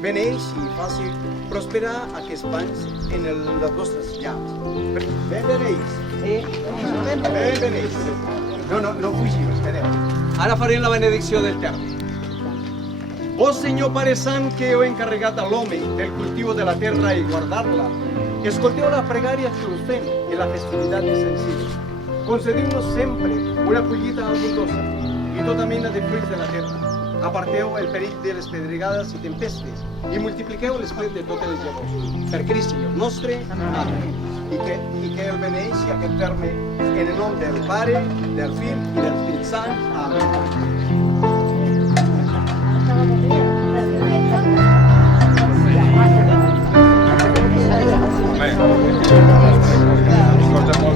Beneix i faci prosperar aquests pans en les vostres llars. Ben beneix. Ben beneix. No fugiu, espereu. Ara farem la benedicció del terme. Oh Senyor Pare Sant, que heu encarregat a l'home del cultiu de la terra i guardar-la, escolteu la pregària que us fem en la festivitat de Sant Isidre. Concediu-nos sempre una collita abundosa i tota mena de fruits de la terra. Aparteu el perill de les pedregades i tempestes i multipliqueu l'esperit de totes les llavors. Per Crist, Senyor nostre. Amén. I que el beneixi aquest terme en el nom del Pare, del Fill i del Espírit Sant. Amén. Escolta,